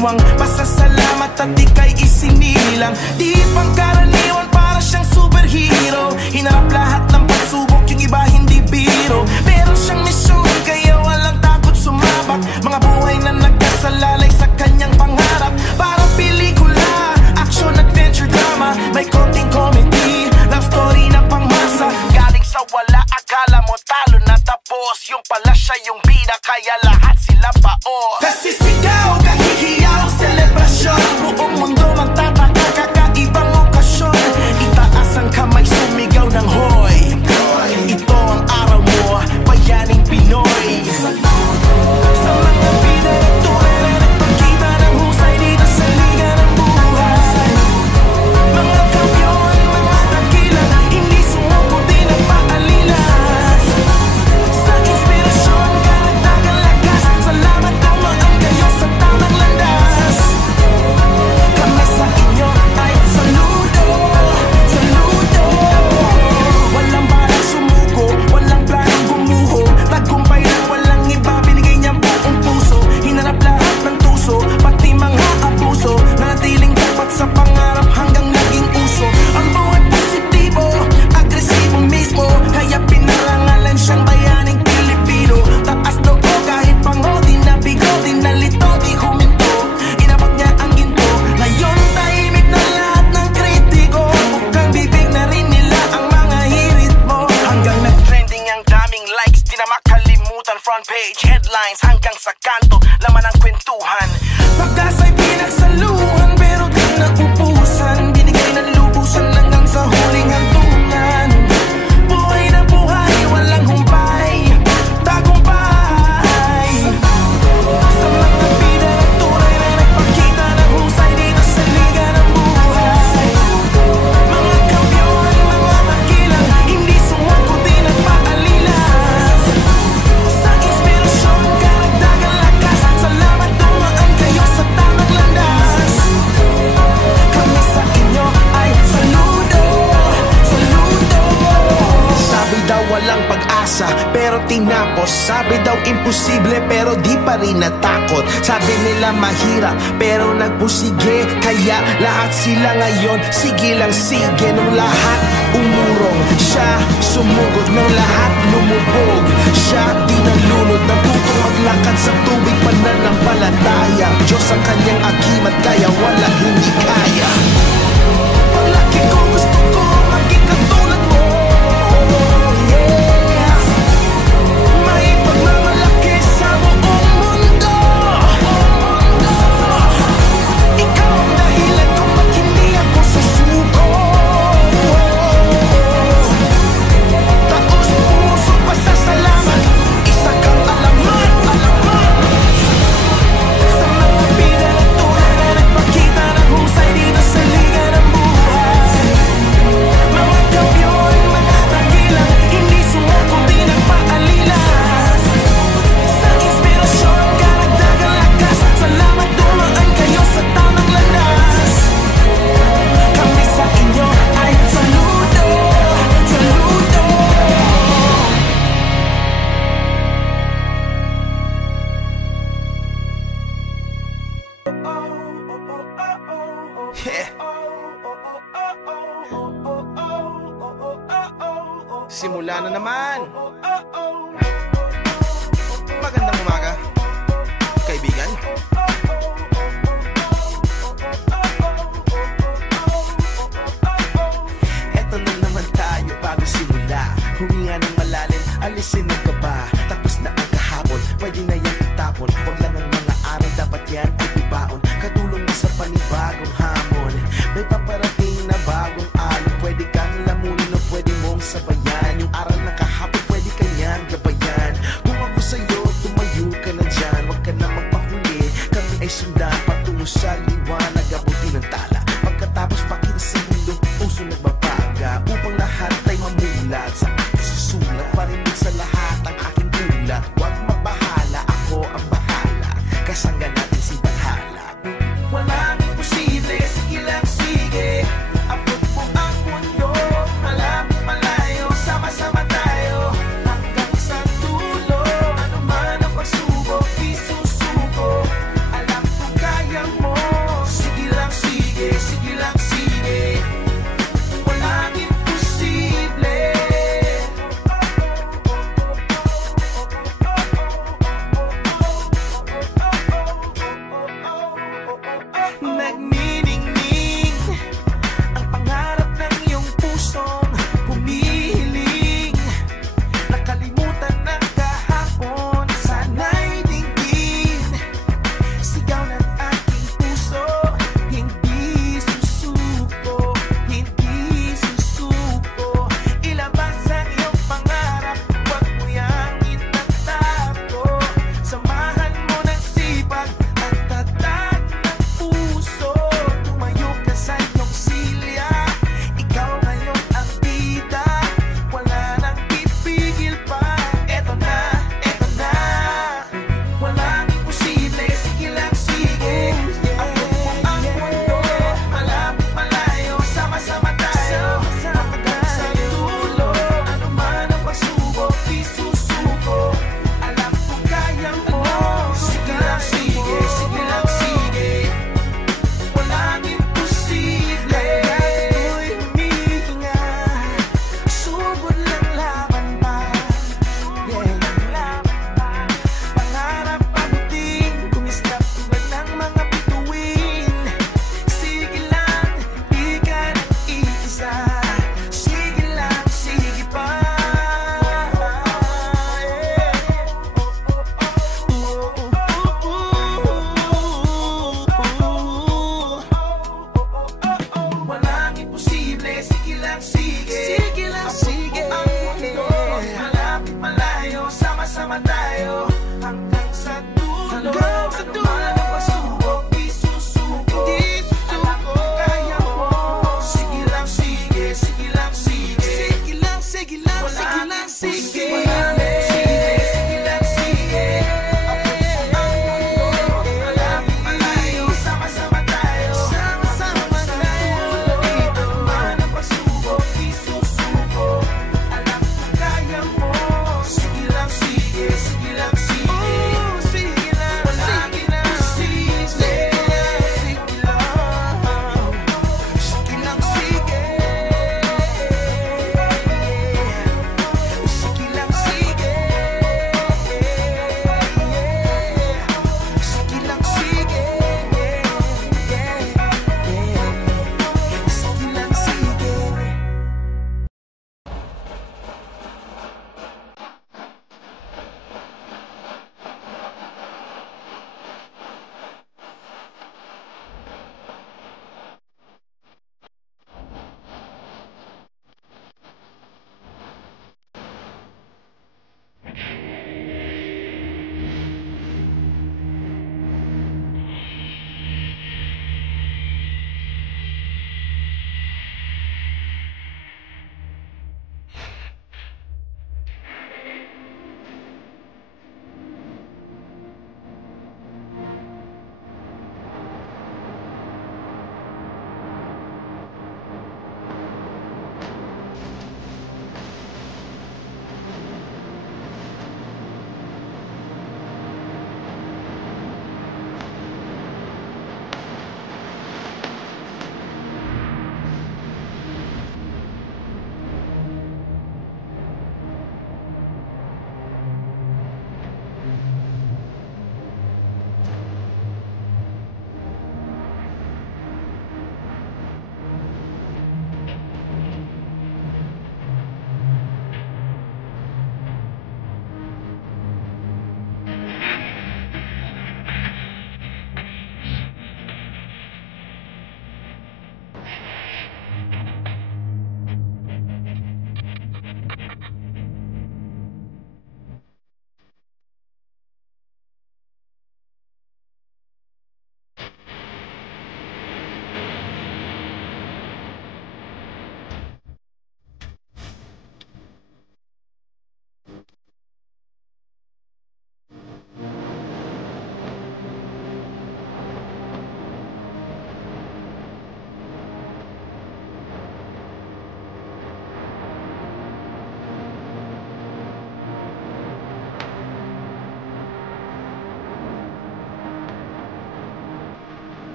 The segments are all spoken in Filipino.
pangdiwang, pasasalamat at ika'y isinilang. Di pangkaraniwan, para siyang superhero. Hinarap lahat ng pagsubok, yung iba hindi biro. Meron siyang misyon, kaya walang takot sumabak. Mga buhay na nagkasalalay sa kanyang pangarap. Parang pelikula, action, adventure, drama. May konting comedy, love story na pangmasa. Galing sa wala, akala mo talo na tapos. Yung pala siya yung bida, kaya lahat sila paos. Kasi sigaw, kahihiyaw, selebrasyon. Buong mundo magtataka, kakaibang okasyon. Itaas ang kamay, sumigaw ng hoy. Ito ang araw mo, bayaning Pinoy. Sa mga bida ng tunay na nagpakita ng husay dito sa liga ng buhay. Mga kamyon, mga dakilan, hindi sumuko din ang paalilas. Sa inspirasyon, karagdagang lakas. Salamat dumaan kayo sa tamang landas. Kami sa inyo ay saludo, saludo. Walang balang sumuko, walang planong gumuho. Tagumpay lang walang iba, binigay niyang buong puso. Hinanap lahat ng tuso, pati mga abuso. Natiling dapat sa pangarap hanggang naging uso. Ang buhay positibo, agresibo mismo. Kaya pinarangalan siyang bayaning Pilipino. Taas loob kahit pango, di nabigo, di nalito, di huminto. Inabot niya ang ginto. Ngayon tahimik na lahat ng kritiko. Bukang bibig na rin nila ang mga hirit mo. Hanggang nag-trending ang daming likes, di na makalimutan. Front page, headlines, hanggang sa kanto, laman ang kwentuhan. Pagkasa'y pinagsaluhan, pero di naupusan. Binigay ng lubusan hanggang sa huling hantungan. Buhay na buhay, walang humpay, tagumpay. Sa mga bida ng tunay na nagpakita ng husay dito sa liga ng buhay. Mga kamyon, mga dakilan, hindi sumuko din ang paalilas. Sa inspirasyon, karagdagang lakas. Salamat dumaan kayo sa tamang landas. Kami sa inyo ay saludo, saludo. Sabi daw walang pag-asa, pero tinapos. Sabi daw imposible, pero di pa rin natakot. Sabi nila mahirap, pero nagpusige. Kaya lahat sila ngayon, sige lang sige. Nung lahat umurong, siya sumugod. Nung lahat lumubog, siya di nalunod. Natutong maglakad sa tubig, pananampalataya. Diyos ang kanyang agimat, kaya wala hindi kaya. Paglaki ko gusto ko maging katulad mo, yeah. May pagmamalaki sa buong mundo. Ikaw ang dahilan kung ba't hindi ako susuko. Taos puso pasasalamat, isa kang alamat, alamat. Sa mga bida ng tunay na nagpakita ng husay dito sa liga ng buhay. Mga kamyon, mga dakilan, hindi sumuko din ang paalilas. Sa inspirasyon, karagdagang lakas. Salamat dumaan kayo sa tamang landas. Kami sa inyo ay saludo, saludo. Yeah. Simula na naman. Magandang umaga, kaibigan. Eto na naman tayo bago simula. Huminga ng malalim, alisin ang kaba. Tapos na ang kahapon, pwede na yan itapon. Huwag lang ang mga araw, dapat yan ay ibaon. Katulong mo sa panibagong hamon. May paparating na bagong alon. Pwede kang lamunin o pwede mong sabayan. Yung aral na kahapon, pwede kanyang gabayan. Kung ako sa'yo, tumayo ka na dyan. Huwag ka na magpahuli, kami ay sundan patungo sa liwanag, abutin ng tala. Pagkatapos pakita sa mundo, puso nagbabaga. Upang lahat ay mamulat sa aking susulat. Parinig sa lahat ang aking ulat. Huwag mabahala, ako ang bahala. Kasangga natin si Bathala. Walang imposible, sige lang sige. Abot mo ang mundo, malapit malayo. Sama-sama tayo hanggang sa dulo. Ano man ang pagsubok, isusuko. Alam ko kayang nagniningning. Ang pangarap ng iyong pusong humihiling. Nakalimutan ng kahapon, sana'y dinggin. Sigaw ng aking puso, hindi susuko, hindi susuko. Ilabas ang iyong pangarap, huwag mo yang itatago. Samahan mo ng sipag at tatag ng puso.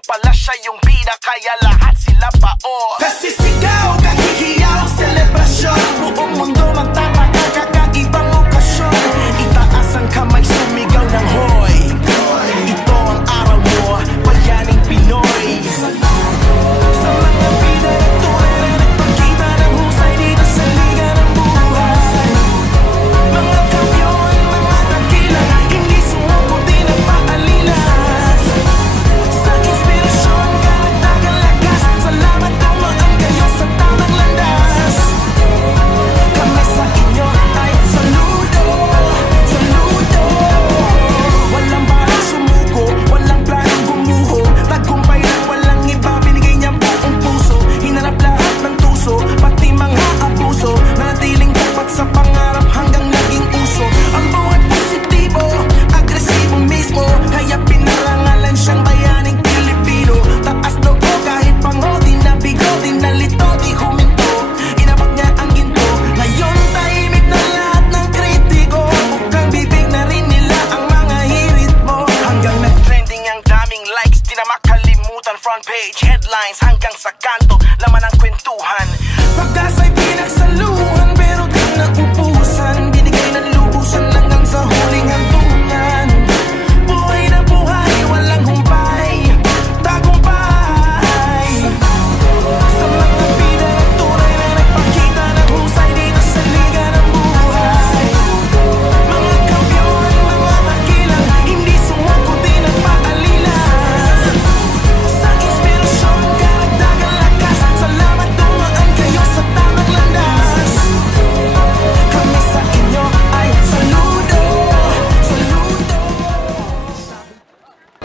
lang pala siya yung bida, kaya lahat sila paor. Kasi sigaw, kahihiyaw, selebrasyon, buong mundo magtataka, kakaibang okasyon. Itaas ang kamay, sumigaw ng hoy. Ito ang araw mo, bayaning Pinoy. Sa mga bida ng tunay na nagpakita ng husay dito sa liga ng buhay. Mga kamyon, mga dakila, hindi sumuko din ang paalilas. Sa inspirasyon, karagdagang lakas, salamat dumaan kayo sa tamang landas. Kami sa inyo ay saludo, saludo. Walang barang sumuko, walang planong gumuho. Tagumpay lang, walang iba, binigay niyang buong puso. Hinarap lahat ng tuso, pati mga abuso. Nanatiling tapat sa pangarap hanggang naging uso. Ang buhat positibo, agresibo mismo, kaya pinarangalan siyang bayaning Pilipino. Taas loob kahit pango, di nabigo, di nalito, di huminto. Inabot niya ang ginto, ngayon tahimik na lahat ng kritiko. Bukang bibig na rin nila ang mga hirit mo. Hanggang nag-trending ang daming likes, di na makalimutan. Front page, headlines, hanggang sa kanto, laman ang kwentuhan. Pag-asa'y pinagsaluhan, pero di naubusan. Binigay ng lubusan hanggang sa huling hantungan. Buhay na buhay, walang humpay, tagumpay. Sa mga bida ng tunay na nagpakita ng husay dito sa liga ng buhay. Mga kampiyon, mga takilang, hindi sumuko din ang paalilas. Sa inspirasyon, karagdagang lakas, salamat dumaan kayo sa tamang landas. Kami sa inyo ay saludo, saludo.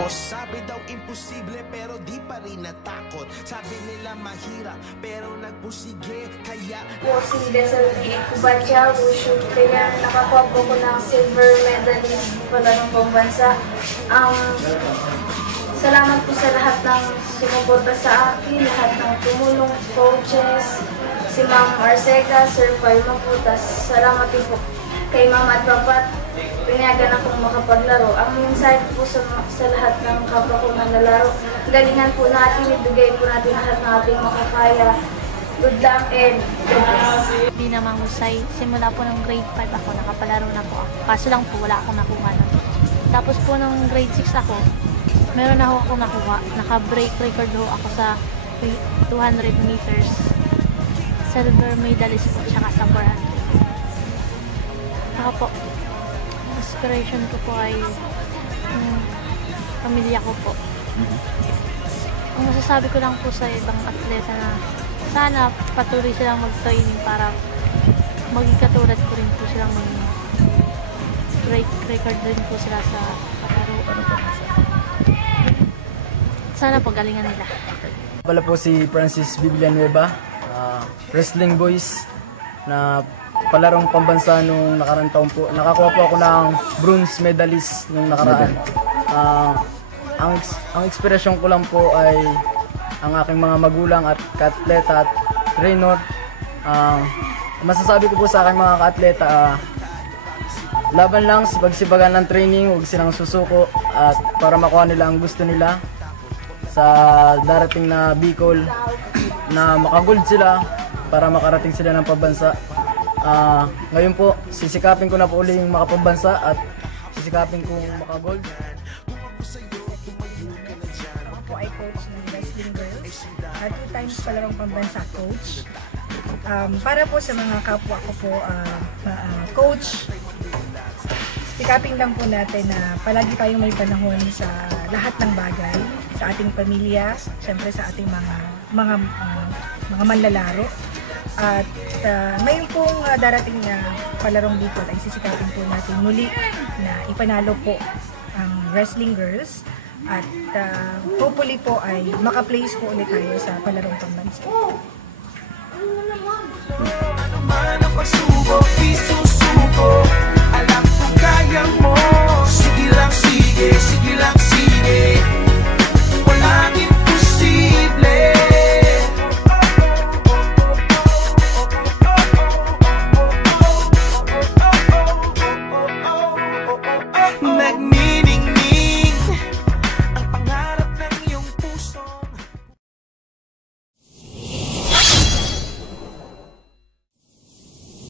Sabi daw imposible pero di pa rin natakot. Sabi nila mahirap pero nagpusige, kaya Po si Desel Kubatya, Wushu, kaya nakakuha po ko ng silver medalist pala ng pambansa. Salamat po sa lahat ng sumuporta sa akin, lahat ng tumulong, coaches, si Ma'am Arcega, Sir Pai Maputas. Salamat din po kay Ma'am at Papat, pinayagan akong makapaglaro. Ang mensahe po sa lahat ng kapwa ko na nalaro, galingan po natin, ibigay po natin lahat ng ating makakaya. Good luck and God bless. Hindi naman husay. Simula po ng grade 5 ako, nakapalaro na po ako. Kaso lang po, wala akong nakuha na. Tapos po ng grade 6 ako, meron na akong nakuha. Naka-break record ho ako sa 200 meters. Silver medalist po, tsaka sa 400. Ako po, inspiration ko po ay pamilya ko po. Ang masasabi ko lang po sa ibang atleta na sana patuloy silang mag-training para maging katulad ko rin po silang break record rin po sila sa palaro. Sana pagalingan nila. Pala po si Francis Villanueva, wrestling boys na palarong pambansa nung nakarang taon po. Nakakuha po ako ng bronze medalist nung nakaraan. Ang inspirasyon ko lang po ay ang aking mga magulang at ka-atleta at trainer. Masasabi ko po sa aking mga ka-atleta, laban lang, pagsibagan ng training, huwag silang susuko at para makuha nila ang gusto nila sa darating na Bicol, na makagold sila para makarating sila ng pambansa. Ngayon po, sisikapin ko na po uling makapambansa at sisikapin kong makagold. Ako po ay coach ng wrestling girls at 2 times palarong pambansa coach. Para po sa mga kapwa ko po, coach, sikapin lang po natin na palagi tayong may panahon sa lahat ng bagay, sa ating pamilya, siyempre sa ating mga manlalaro. At ngayon pong darating na palarong Bicol ay sisikapin po natin muli na ipanalo po ang wrestling girls at hopefully po ay maka-place po ulit tayo sa palarong pambansa. ano man ang pagsubok, di susuko.